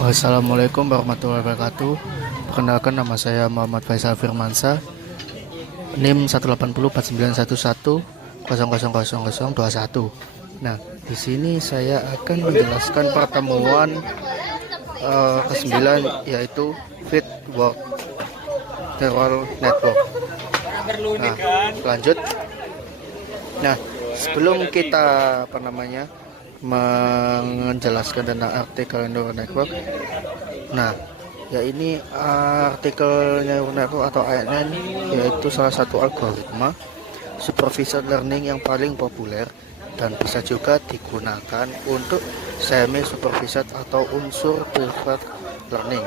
Wassalamualaikum warahmatullahi wabarakatuh. Perkenalkan, nama saya Muhammad Faisal Firmansyah, NIM 180491100000021. Nah, di sini saya akan menjelaskan pertemuan ke-9, yaitu Fit Work Neural Network. Nah, lanjut. Nah, sebelum kita menjelaskan tentang artikel neural network. Nah, ya ini artikel neural network atau ANN, yaitu salah satu algoritma supervised learning yang paling populer dan bisa juga digunakan untuk semi supervised atau unsur preferred learning.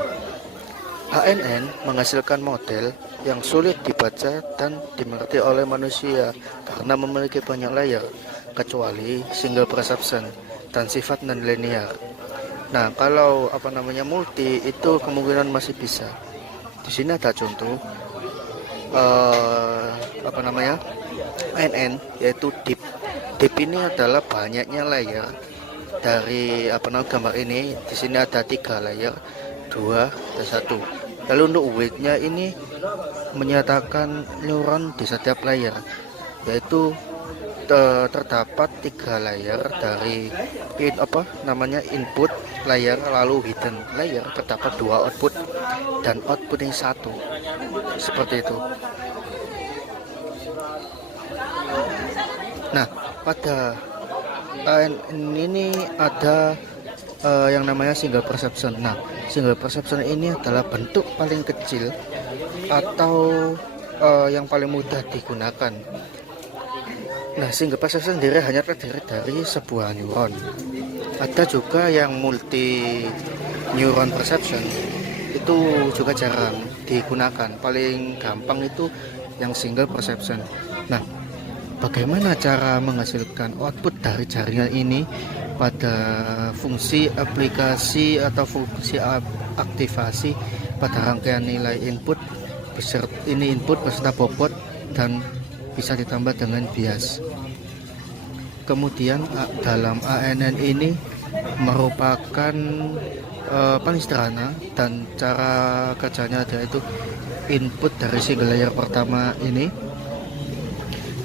ANN menghasilkan model yang sulit dibaca dan dimengerti oleh manusia karena memiliki banyak layer, kecuali single perception dan sifat non-linear. Nah, kalau multi itu kemungkinan masih bisa. Di sini ada contoh ANN, yaitu deep. Deep ini adalah banyaknya layer dari gambar ini. Di sini ada 3 layer, 2 dan 1. Lalu untuk weight-nya ini menyatakan neuron di setiap layer, yaitu terdapat 3 layer dari input layer, lalu hidden layer terdapat 2 output dan output yang 1, seperti itu. Nah, pada ini ada yang namanya single perception. Nah, single perception ini adalah bentuk paling kecil atau yang paling mudah digunakan. Nah, single perception sendiri hanya terdiri dari sebuah neuron. Ada juga yang multi neuron perception, itu juga jarang digunakan. Paling gampang itu yang single perception. Nah, bagaimana cara menghasilkan output dari jaringan ini pada fungsi aplikasi atau fungsi aktivasi pada rangkaian nilai input beserta bobot dan bisa ditambah dengan bias. Kemudian dalam ANN ini merupakan paling sederhana dan cara kerjanya yaitu input dari single layer pertama ini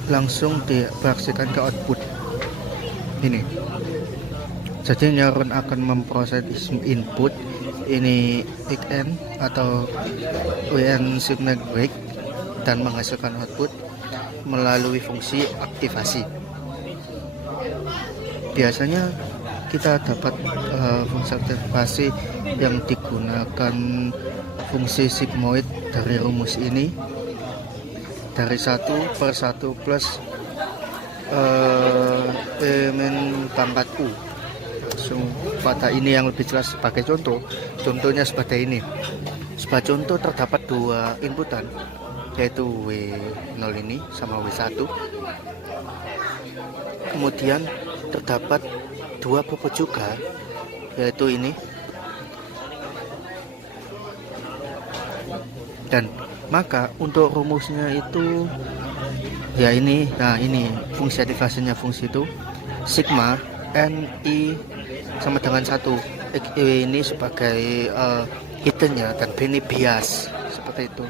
langsung diaplikasikan ke output ini. Jadi neuron akan memproses input ini XN atau WN signal break dan menghasilkan output melalui fungsi aktivasi. Biasanya kita dapat fungsi aktivasi yang digunakan fungsi sigmoid dari rumus ini, dari 1/1 plus min pangkat U. Langsung pada ini yang lebih jelas sebagai contohnya seperti ini. Sebagai contoh terdapat 2 inputan, yaitu W0 ini sama W1. Kemudian terdapat 2 bobot juga, yaitu ini. Dan maka untuk rumusnya itu ya ini. Nah, ini fungsi aktivasinya, fungsi itu sigma NI sama dengan 1. Ini sebagai hiddennya dan B ini bias, seperti itu.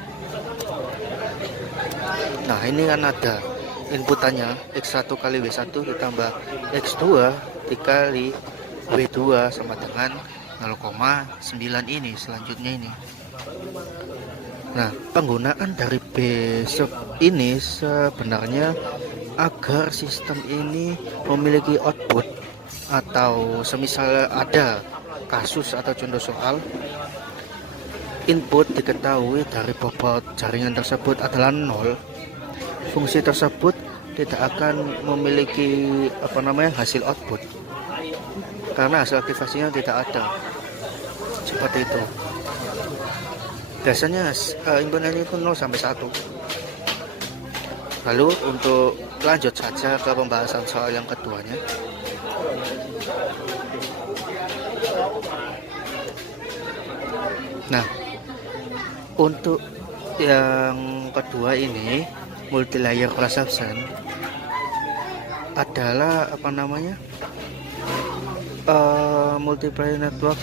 Nah, ini kan ada inputannya X1 kali W1 ditambah X2 dikali W2 sama dengan 0,9 ini selanjutnya ini. Nah, penggunaan dari besok ini sebenarnya agar sistem ini memiliki output, atau semisal ada kasus atau contoh soal input diketahui dari bobot jaringan tersebut adalah 0, fungsi tersebut tidak akan memiliki hasil output karena hasil aktivasinya tidak ada, seperti itu. Biasanya inputannya itu 0 sampai 1. Lalu untuk lanjut saja ke pembahasan soal yang keduanya. Nah, untuk yang kedua ini multi-layer perception adalah multiplayer network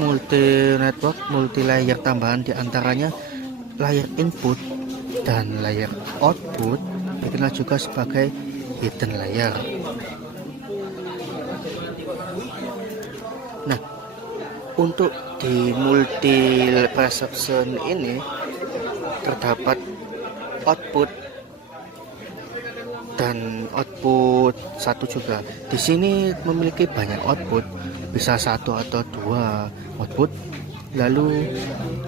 multi network, multi layer tambahan diantaranya layer input dan layer output, dikenal juga sebagai hidden layer. Nah, untuk di multi perception ini terdapat output dan output satu juga. Di sini memiliki banyak output, bisa satu atau dua output. Lalu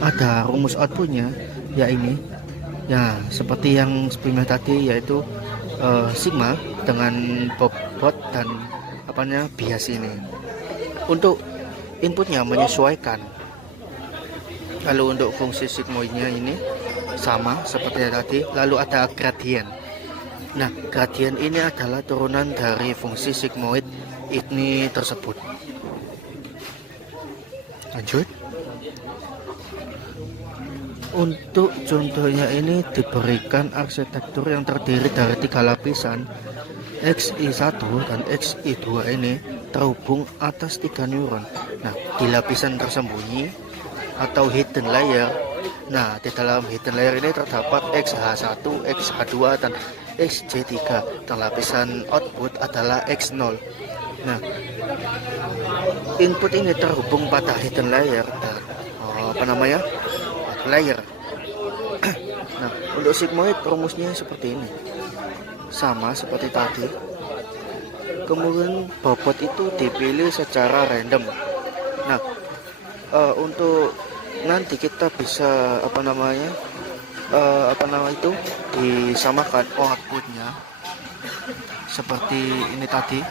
ada rumus outputnya, ya ini, ya seperti yang sebelumnya tadi, yaitu sigma dengan bobot dan apanya bias ini. Untuk inputnya menyesuaikan. Lalu untuk fungsi sigmoidnya ini sama seperti yang tadi. Lalu ada gradient. Nah, gradient ini adalah turunan dari fungsi sigmoid ini tersebut. Lanjut. Untuk contohnya ini diberikan arsitektur yang terdiri dari 3 lapisan. XI1 dan XI2 ini terhubung atas 3 neuron. Nah, di lapisan tersembunyi atau hidden layer. Nah, di dalam hidden layer ini terdapat XH1, XH2 dan XJ3, dan lapisan output adalah X0. Nah, input ini terhubung pada hidden layer dan layer. Nah, untuk sigmoid rumusnya seperti ini, sama seperti tadi. Kemudian bobot itu dipilih secara random. Nah, untuk nanti kita bisa itu disamakan outputnya seperti ini tadi.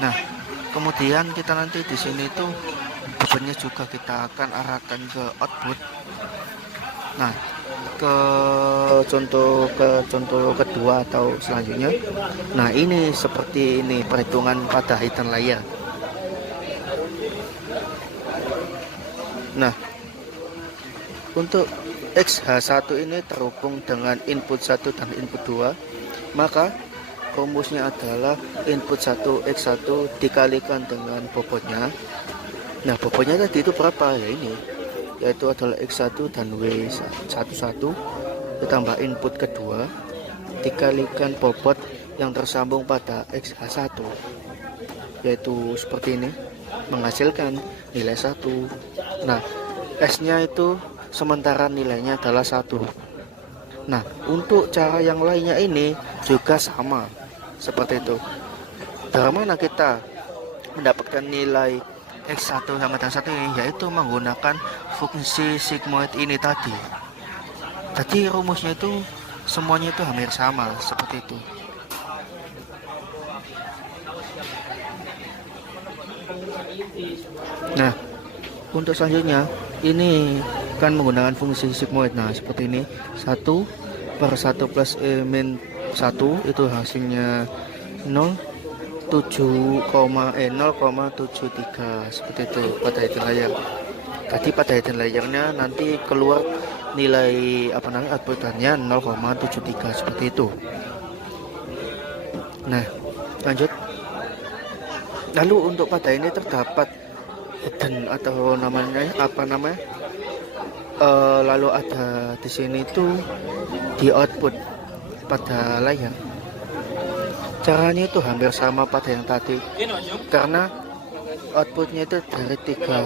Nah, kemudian kita nanti di sini tuh bebannya juga kita akan arahkan ke output. Nah, ke contoh kedua atau selanjutnya. Nah, ini seperti ini perhitungan pada hidden layer. Nah, untuk XH1 ini terhubung dengan input 1 dan input 2, maka rumusnya adalah input 1 X1 dikalikan dengan bobotnya. Nah, bobotnya tadi itu berapa? Ya ini, yaitu adalah X1 dan W11 ditambah input kedua dikalikan bobot yang tersambung pada XH1, yaitu seperti ini, menghasilkan nilai 1. Nah, S-nya itu sementara nilainya adalah 1. Nah, untuk cara yang lainnya ini juga sama seperti itu. Dari mana kita mendapatkan nilai X1 sama dengan 1 ini? Yaitu menggunakan fungsi sigmoid ini tadi. Tadi rumusnya itu semuanya itu hampir sama seperti itu. Nah, untuk selanjutnya ini kan menggunakan fungsi sigmoid. Nah, seperti ini, 1 per 1 plus E min 1 itu hasilnya 0,73 seperti itu pada hidden layer. Jadi pada hidden layernya nanti keluar nilai outputannya 0,73 seperti itu. Nah, lanjut. Lalu untuk pada ini terdapat hidden atau lalu ada di sini tuh di output pada layar. Caranya itu hampir sama pada yang tadi, karena outputnya itu dari 3.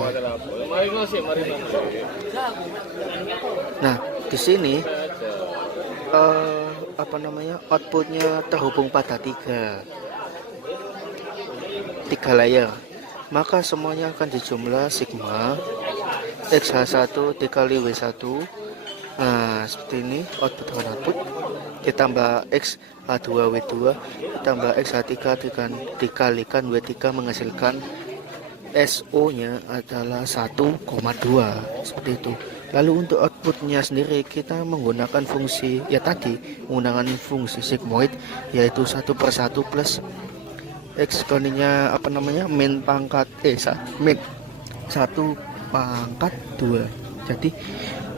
Nah, di sini outputnya terhubung pada 3 layer. Maka semuanya akan dijumlah sigma XH1 dikali W1. Nah, seperti ini output ditambah XH2 W2 ditambah XH3 dikalikan W3 menghasilkan SO nya adalah 1,2 seperti itu. Lalu untuk outputnya sendiri kita menggunakan fungsi menggunakan fungsi sigmoid, yaitu 1 per 1 plus X koninya min pangkat min 1 pangkat 2, jadi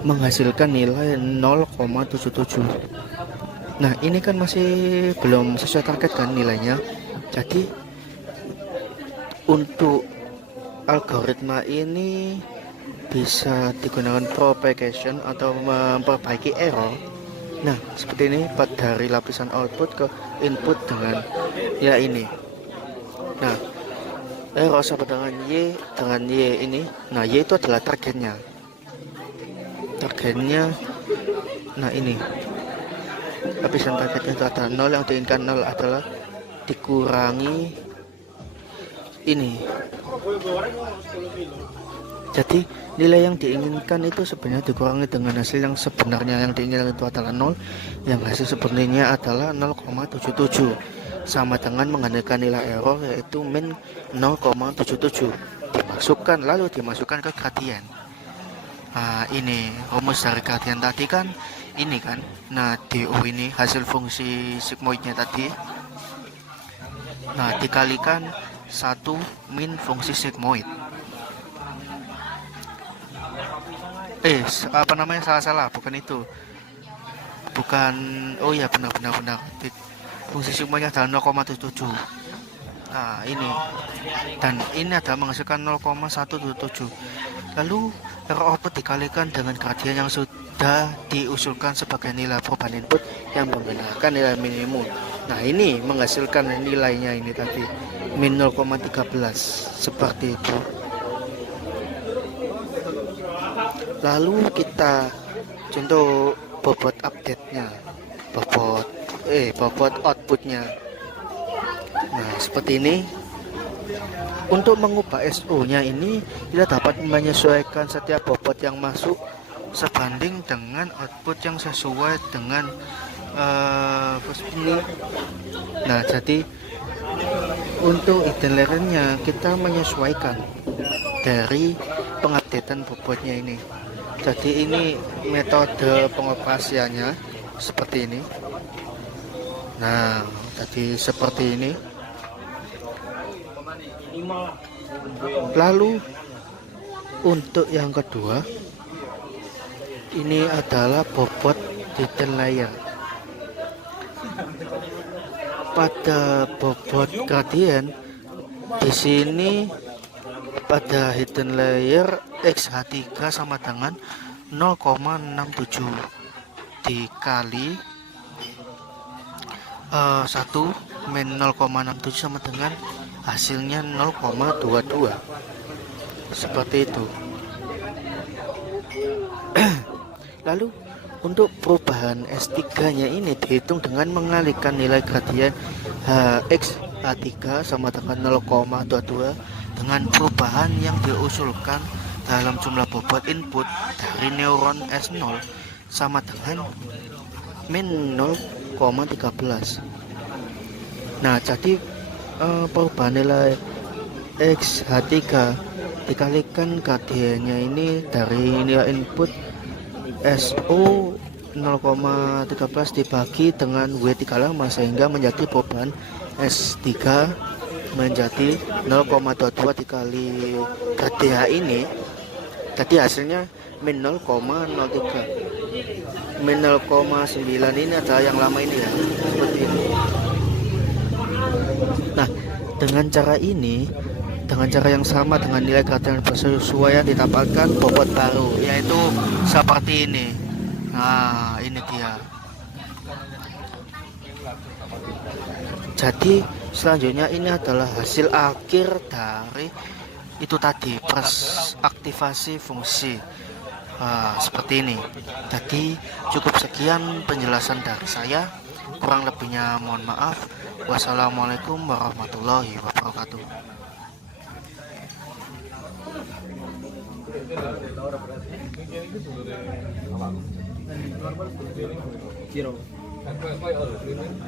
menghasilkan nilai 0,77. Nah, ini kan masih belum sesuai target kan nilainya. Jadi untuk algoritma ini bisa digunakan propagation atau memperbaiki error. Nah, seperti ini dari lapisan output ke input dengan ya ini. Nah, error sama dengan Y ini. Nah, Y itu adalah targetnya. Nah ini lapisan targetnya itu ada 0, yang diinginkan 0 adalah dikurangi ini. Jadi nilai yang diinginkan itu sebenarnya dikurangi dengan hasil yang sebenarnya. Yang diinginkan itu adalah 0, yang hasil sebenarnya adalah 0,77, sama dengan mengandalkan nilai error yaitu min 0,77 dimasukkan ke gradien. Nah, ini rumus dari gradien tadi kan ini kan. Nah, DU ini hasil fungsi sigmoidnya tadi. Nah, dikalikan 1 min fungsi sigmoid. Salah, bukan itu. Bukan, oh ya benar. Fungsi sigmoidnya adalah 0,77. Nah, ini. Dan ini adalah menghasilkan 0,177. Lalu error output dikalikan dengan gradien yang sudah diusulkan sebagai nilai perubahan input yang menggunakan nilai minimum. Nah, ini menghasilkan nilainya ini tadi min 0,13 seperti itu. Lalu kita contoh bobot update-nya, bobot outputnya. Nah, seperti ini. Untuk mengubah SO-nya ini kita dapat menyesuaikan setiap bobot yang masuk sebanding dengan output yang sesuai dengan ini. Nah, jadi untuk hidden layer-nya kita menyesuaikan dari pengupdatean bobotnya ini. Jadi ini metode pengoperasiannya seperti ini. Nah, jadi seperti ini. Lalu untuk yang kedua ini adalah bobot hidden layer. Pada bobot gradien di sini pada hidden layer XH3 sama dengan 0,67 dikali 1 min 0,67 sama dengan hasilnya 0,22 seperti itu. Lalu untuk perubahan S3 nya ini dihitung dengan mengalihkan nilai gradien X3 sama dengan 0,22 dengan perubahan yang diusulkan dalam jumlah bobot input dari neuron S0 sama dengan min 0,13. Nah, jadi perubahan nilai XH3 dikalikan gradiennya ini dari nilai input SO 0,13 dibagi dengan W3 lama sehingga menjadi perubahan S3 menjadi 0,22 dikali gradien ini. Tadi hasilnya min 0,03. Min 0,9 ini adalah yang lama ini ya, seperti ini. Nah, dengan cara yang sama dengan nilai gradien bersesuaian didapatkan bobot baru, yaitu seperti ini. Nah, ini dia. Jadi selanjutnya ini adalah hasil akhir dari itu tadi, aktivasi fungsi. Seperti ini. Jadi cukup sekian penjelasan dari saya. Kurang lebihnya mohon maaf. Wassalamualaikum warahmatullahi wabarakatuh.